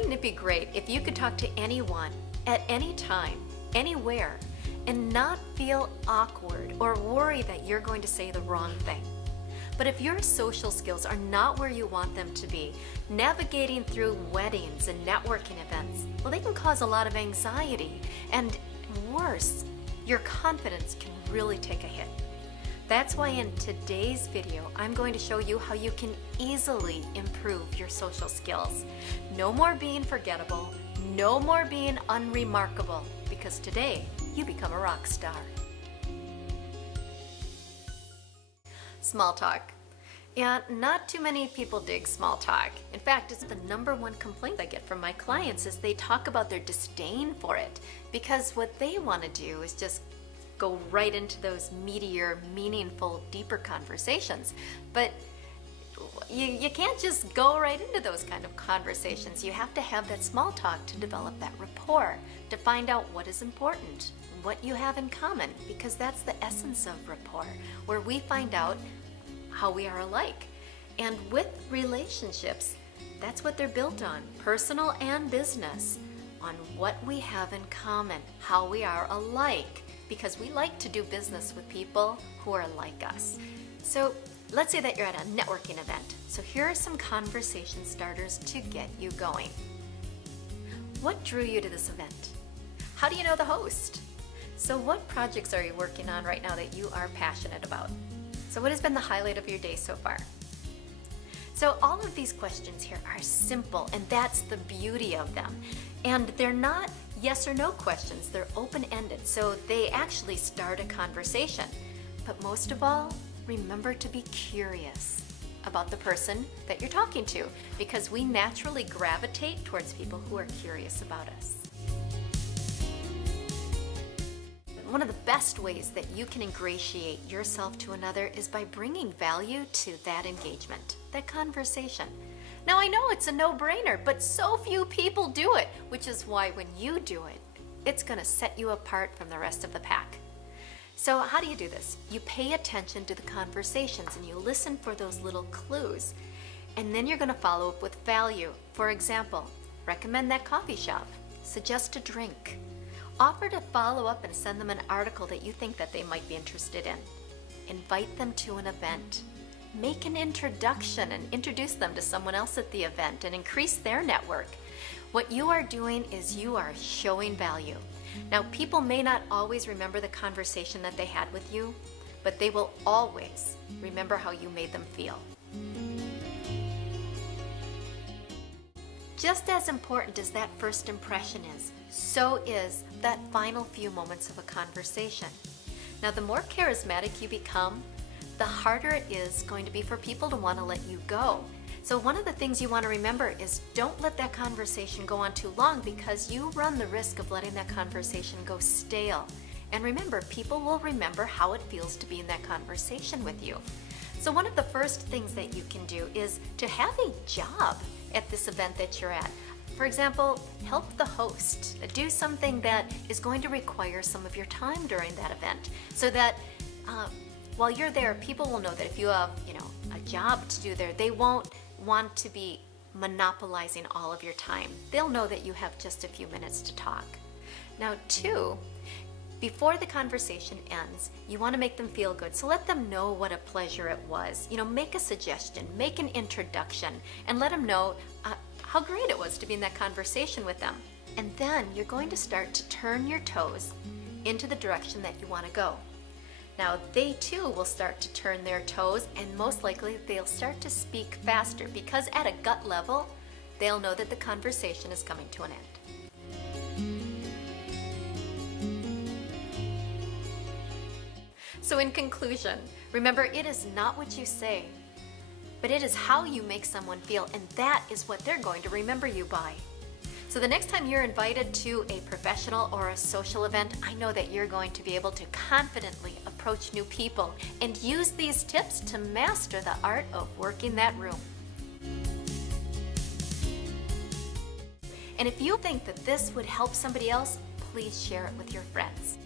Wouldn't it be great if you could talk to anyone at any time, anywhere, and not feel awkward or worry that you're going to say the wrong thing? But if your social skills are not where you want them to be, navigating through weddings and networking events, well, they can cause a lot of anxiety, and worse, your confidence can really take a hit. That's why in today's video, I'm going to show you how you can easily improve your social skills. No more being forgettable, no more being unremarkable, because today you become a rock star. Small talk. Yeah, not too many people dig small talk. In fact, it's the #1 complaint I get from my clients is they talk about their disdain for it, because what they want to do is just go right into those meatier, meaningful, deeper conversations. But you can't just go right into those kind of conversations. You have to have that small talk to develop that rapport, to find out what is important, what you have in common, because that's the essence of rapport, where we find out how we are alike. And with relationships, that's what they're built on, personal and business, on what we have in common, how we are alike, because we like to do business with people who are like us. So let's say that you're at a networking event. So here are some conversation starters to get you going. What drew you to this event? How do you know the host? So what projects are you working on right now that you are passionate about? So what has been the highlight of your day so far? So all of these questions here are simple, and that's the beauty of them. And they're not yes or no questions, they're open-ended, so they actually start a conversation. But most of all, remember to be curious about the person that you're talking to, because we naturally gravitate towards people who are curious about us. One of the best ways that you can ingratiate yourself to another is by bringing value to that engagement, that conversation. Now I know it's a no-brainer, but so few people do it, which is why when you do it, it's going to set you apart from the rest of the pack. So how do you do this? You pay attention to the conversations and you listen for those little clues, and then you're going to follow up with value. For example, recommend that coffee shop, suggest a drink, offer to follow up and send them an article that you think that they might be interested in, invite them to an event, make an introduction and introduce them to someone else at the event and increase their network. What you are doing is you are showing value. Now, people may not always remember the conversation that they had with you, but they will always remember how you made them feel. Just as important as that first impression is, so is that final few moments of a conversation. Now, the more charismatic you become, the harder it is going to be for people to want to let you go. So one of the things you want to remember is don't let that conversation go on too long, because you run the risk of letting that conversation go stale. And remember, people will remember how it feels to be in that conversation with you. So one of the first things that you can do is to have a job at this event that you're at. For example, help the host. Do something that is going to require some of your time during that event, so that while you're there, people will know that if you have, a job to do there, they won't want to be monopolizing all of your time. They'll know that you have just a few minutes to talk. Now, 2, before the conversation ends, you want to make them feel good. So let them know what a pleasure it was. Make a suggestion, make an introduction, and let them know how great it was to be in that conversation with them. And then you're going to start to turn your toes into the direction that you want to go. Now, they too will start to turn their toes, and most likely they'll start to speak faster, because at a gut level, they'll know that the conversation is coming to an end. So in conclusion, remember, it is not what you say, but it is how you make someone feel, and that is what they're going to remember you by. So the next time you're invited to a professional or a social event, I know that you're going to be able to confidently approach new people and use these tips to master the art of working that room. And if you think that this would help somebody else, please share it with your friends.